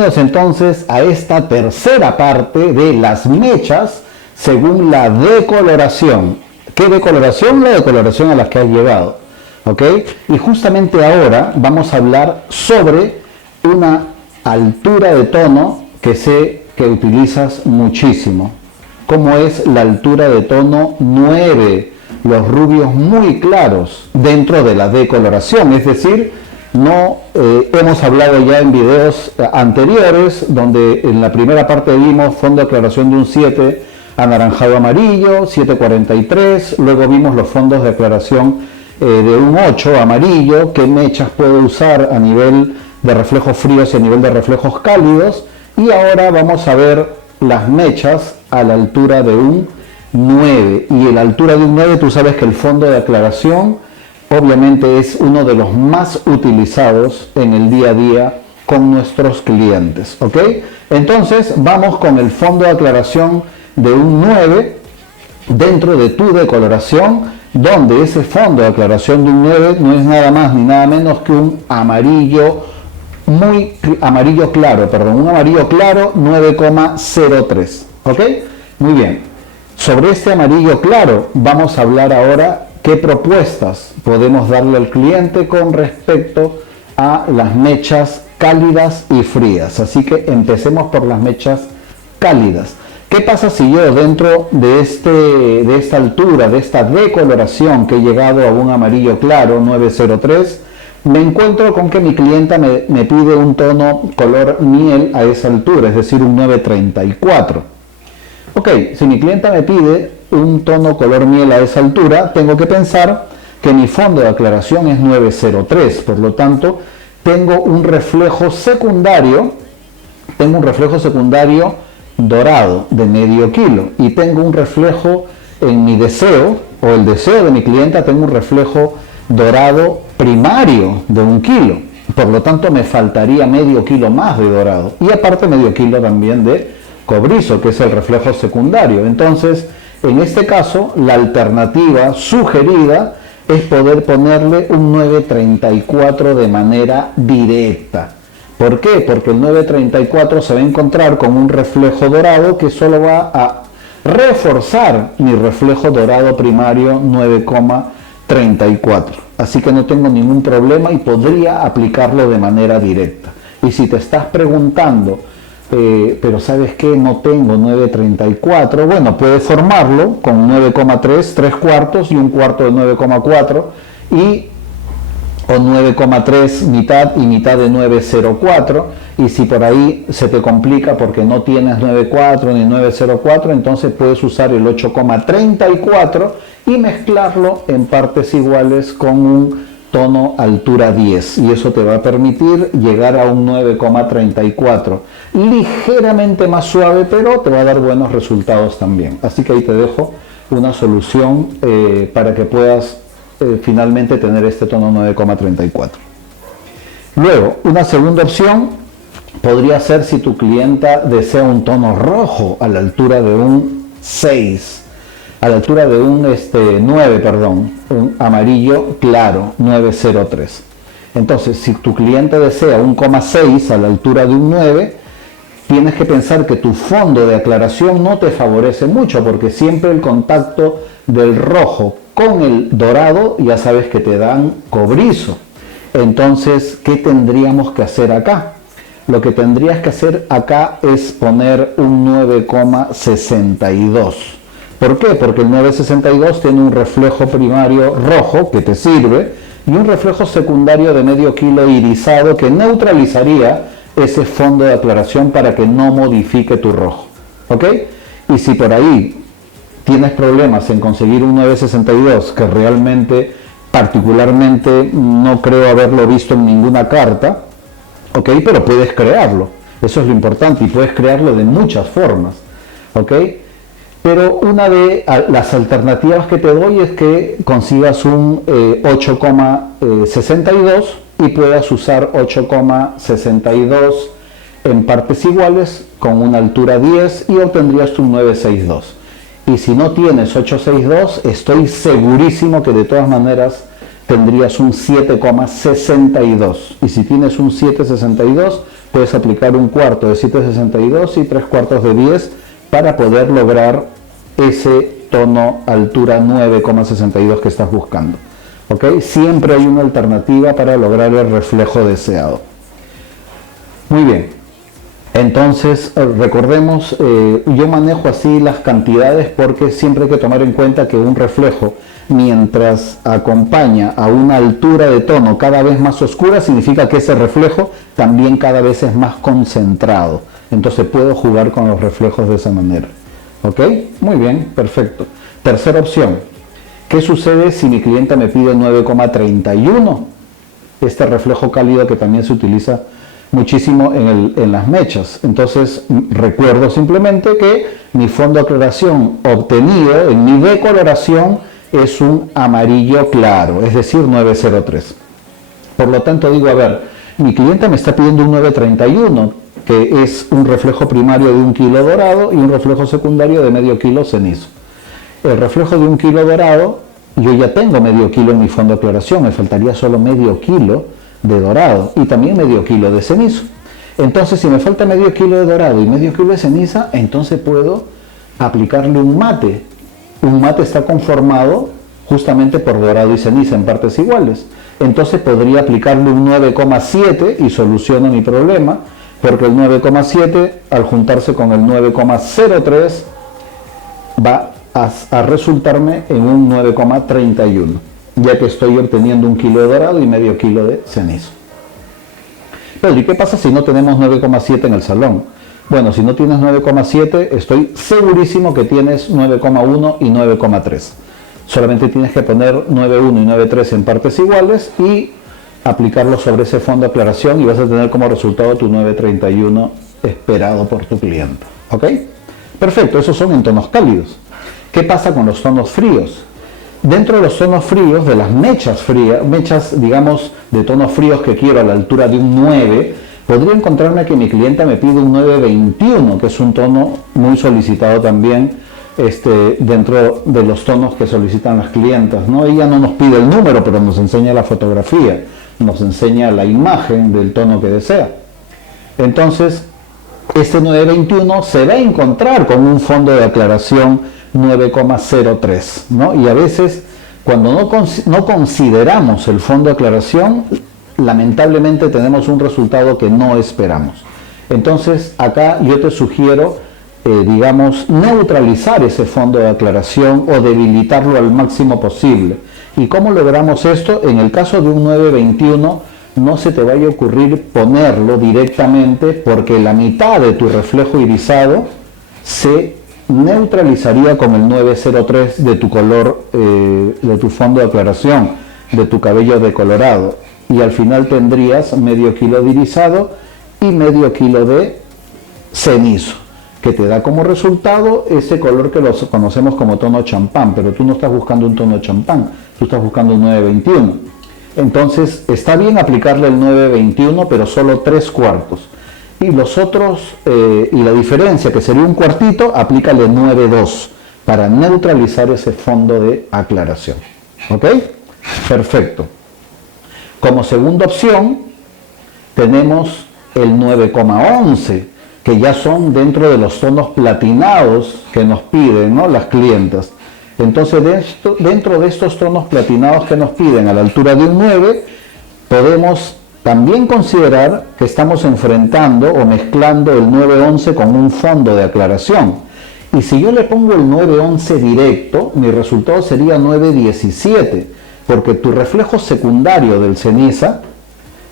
Bienvenidos entonces a esta tercera parte de las mechas según la decoloración. ¿Qué decoloración? La decoloración a la que has llegado. ¿Ok? Y justamente ahora vamos a hablar sobre una altura de tono que sé que utilizas muchísimo, como es la altura de tono 9, los rubios muy claros dentro de la decoloración, es decir, no hemos hablado ya en videos anteriores donde en la primera parte vimos fondo de aclaración de un 7 anaranjado amarillo, 743, luego vimos los fondos de aclaración de un 8 amarillo, qué mechas puedo usar a nivel de reflejos fríos y a nivel de reflejos cálidos, y ahora vamos a ver las mechas a la altura de un 9, y a la altura de un 9 tú sabes que el fondo de aclaración obviamente es uno de los más utilizados en el día a día con nuestros clientes, ¿ok? Entonces vamos con el fondo de aclaración de un 9 dentro de tu decoloración, donde ese fondo de aclaración de un 9 no es nada más ni nada menos que un amarillo amarillo claro 9,03, ¿ok? Muy bien. Sobre este amarillo claro vamos a hablar ahora qué propuestas podemos darle al cliente con respecto a las mechas cálidas y frías. Así que empecemos por las mechas cálidas. ¿Qué pasa si yo dentro de esta altura, de esta decoloración que he llegado a un amarillo claro 903, me encuentro con que mi clienta me pide un tono color miel a esa altura, es decir, un 934? Ok, si mi clienta me pide un tono color miel a esa altura, tengo que pensar que mi fondo de aclaración es 903, por lo tanto, tengo un reflejo secundario dorado de medio kilo, y tengo un reflejo en mi deseo, o el deseo de mi clienta, tengo un reflejo dorado primario de 1 kilo, por lo tanto me faltaría medio kilo más de dorado, y aparte medio kilo también de cobrizo, que es el reflejo secundario. Entonces, en este caso, la alternativa sugerida es poder ponerle un 934 de manera directa. ¿Por qué? Porque el 934 se va a encontrar con un reflejo dorado que solo va a reforzar mi reflejo dorado primario 9,34. Así que no tengo ningún problema y podría aplicarlo de manera directa. Y si te estás preguntando, pero ¿sabes qué? No tengo 934. Bueno, puedes formarlo con 9,3, 3 cuartos y un cuarto de 9,4 o 9,3 mitad y mitad de 904, y si por ahí se te complica porque no tienes 9,4 ni 904, entonces puedes usar el 8,34 y mezclarlo en partes iguales con un tono altura 10, y eso te va a permitir llegar a un 9,34, ligeramente más suave, pero te va a dar buenos resultados también. Así que ahí te dejo una solución para que puedas finalmente tener este tono 9,34. Luego, una segunda opción podría ser si tu clienta desea un tono rojo a la altura de un 6, a la altura de un 9, perdón, un amarillo claro 903. Entonces, si tu cliente desea un 6 a la altura de un 9, tienes que pensar que tu fondo de aclaración no te favorece mucho, porque siempre el contacto del rojo con el dorado ya sabes que te dan cobrizo. Entonces, ¿qué tendríamos que hacer acá? Lo que tendrías que hacer acá es poner un 9,62. ¿Por qué? Porque el 962 tiene un reflejo primario rojo que te sirve y un reflejo secundario de medio kilo irisado que neutralizaría ese fondo de aclaración para que no modifique tu rojo. ¿Ok? Y si por ahí tienes problemas en conseguir un 962, que realmente, particularmente, no creo haberlo visto en ninguna carta, ¿ok? Pero puedes crearlo. Eso es lo importante, y puedes crearlo de muchas formas. ¿Ok? Pero una de las alternativas que te doy es que consigas un 8,62 y puedas usar 8,62 en partes iguales con una altura 10 y obtendrías un 962. Y si no tienes 862, estoy segurísimo que de todas maneras tendrías un 7,62. Y si tienes un 7,62, puedes aplicar un cuarto de 7.62 y 3/4 de 10 para poder lograr ese tono altura 9,62 que estás buscando. ¿Ok? Siempre hay una alternativa para lograr el reflejo deseado. Muy bien. Entonces, recordemos, yo manejo así las cantidades porque siempre hay que tomar en cuenta que un reflejo, mientras acompaña a una altura de tono cada vez más oscura, significa que ese reflejo también cada vez es más concentrado. Entonces puedo jugar con los reflejos de esa manera. ¿Ok? Muy bien, perfecto. Tercera opción. ¿Qué sucede si mi cliente me pide 9,31? Este reflejo cálido que también se utiliza muchísimo en las mechas. Entonces recuerdo simplemente que mi fondo de aclaración obtenido en mi decoloración es un amarillo claro, es decir, 903. Por lo tanto digo, a ver, mi cliente me está pidiendo un 931, que es un reflejo primario de 1 kilo dorado y un reflejo secundario de medio kilo cenizo. El reflejo de 1 kilo dorado, yo ya tengo medio kilo en mi fondo de aclaración, me faltaría solo medio kilo de dorado y también medio kilo de cenizo. Entonces, si me falta medio kilo de dorado y medio kilo de ceniza, entonces puedo aplicarle un mate. Un mate está conformado justamente por dorado y ceniza en partes iguales. Entonces podría aplicarle un 9,7 y soluciono mi problema, porque el 9,7 al juntarse con el 9,03 va a resultarme en un 9,31, ya que estoy obteniendo 1 kilo de dorado y medio kilo de cenizo. Pero ¿y qué pasa si no tenemos 9,7 en el salón? Bueno, si no tienes 9,7, estoy segurísimo que tienes 9,1 y 9,3. Solamente tienes que poner 9,1 y 9,3 en partes iguales y aplicarlo sobre ese fondo de aclaración y vas a tener como resultado tu 9,31 esperado por tu cliente. ¿Ok? Perfecto, esos son en tonos cálidos. ¿Qué pasa con los tonos fríos? Dentro de los tonos fríos, de las mechas frías, mechas digamos de tonos fríos que quiero a la altura de un 9, podría encontrarme que mi clienta me pide un 9,21, que es un tono muy solicitado también dentro de los tonos que solicitan las clientas, ¿no? Ella no nos pide el número, pero nos enseña la fotografía, nos enseña la imagen del tono que desea. Entonces, este 9,21 se va a encontrar con un fondo de aclaración 9,03, ¿no? Y a veces, cuando no consideramos el fondo de aclaración, lamentablemente tenemos un resultado que no esperamos. Entonces, acá yo te sugiero, digamos, neutralizar ese fondo de aclaración o debilitarlo al máximo posible. ¿Y cómo logramos esto? En el caso de un 9,21, no se te vaya a ocurrir ponerlo directamente, porque la mitad de tu reflejo irisado se neutralizaría con el 903 de tu color, de tu fondo de aclaración, de tu cabello decolorado, y al final tendrías medio kilo de irisado y medio kilo de cenizo, que te da como resultado ese color que lo conocemos como tono champán, pero tú no estás buscando un tono champán, tú estás buscando un 9,21. Entonces está bien aplicarle el 9,21, pero solo 3/4. Y los otros, y la diferencia, que sería un cuartito, aplícale 9,2 para neutralizar ese fondo de aclaración. ¿Ok? Perfecto. Como segunda opción, tenemos el 9,11, que ya son dentro de los tonos platinados que nos piden, ¿no?, las clientas. Entonces, dentro de estos tonos platinados que nos piden a la altura de un 9, podemos también considerar que estamos enfrentando o mezclando el 9,11 con un fondo de aclaración. Y si yo le pongo el 9,11 directo, mi resultado sería 9,17, porque tu reflejo secundario del ceniza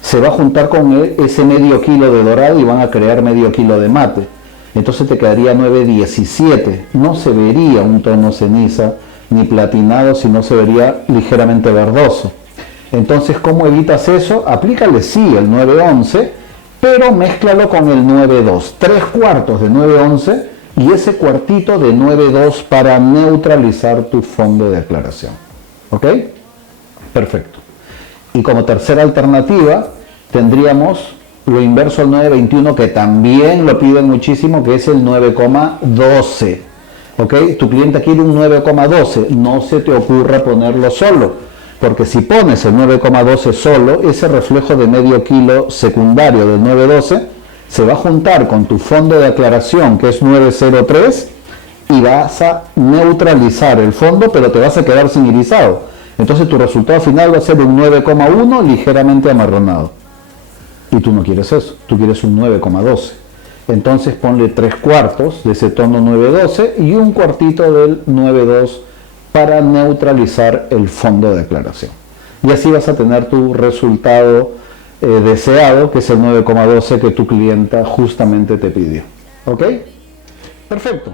se va a juntar con ese medio kilo de dorado y van a crear medio kilo de mate. Entonces te quedaría 9,17. No se vería un tono ceniza ni platinado, sino se vería ligeramente verdoso. Entonces, ¿cómo evitas eso? Aplícale sí el 9,11, pero mézclalo con el 9,2. 3/4 de 9,11 y ese cuartito de 9,2 para neutralizar tu fondo de aclaración. ¿Ok? Perfecto. Y como tercera alternativa, tendríamos lo inverso al 9,21, que también lo piden muchísimo, que es el 9,12. ¿Ok? Tu cliente quiere un 9,12. No se te ocurra ponerlo solo, porque si pones el 9,12 solo, ese reflejo de medio kilo secundario del 9,12 se va a juntar con tu fondo de aclaración, que es 903, y vas a neutralizar el fondo, pero te vas a quedar sin irisado. Entonces tu resultado final va a ser un 9,1 ligeramente amarronado. Y tú no quieres eso, tú quieres un 9,12. Entonces ponle 3/4 de ese tono 912 y un cuartito del 9,2 para neutralizar el fondo de aclaración. Y así vas a tener tu resultado deseado, que es el 9,12 que tu clienta justamente te pidió. ¿Ok? Perfecto.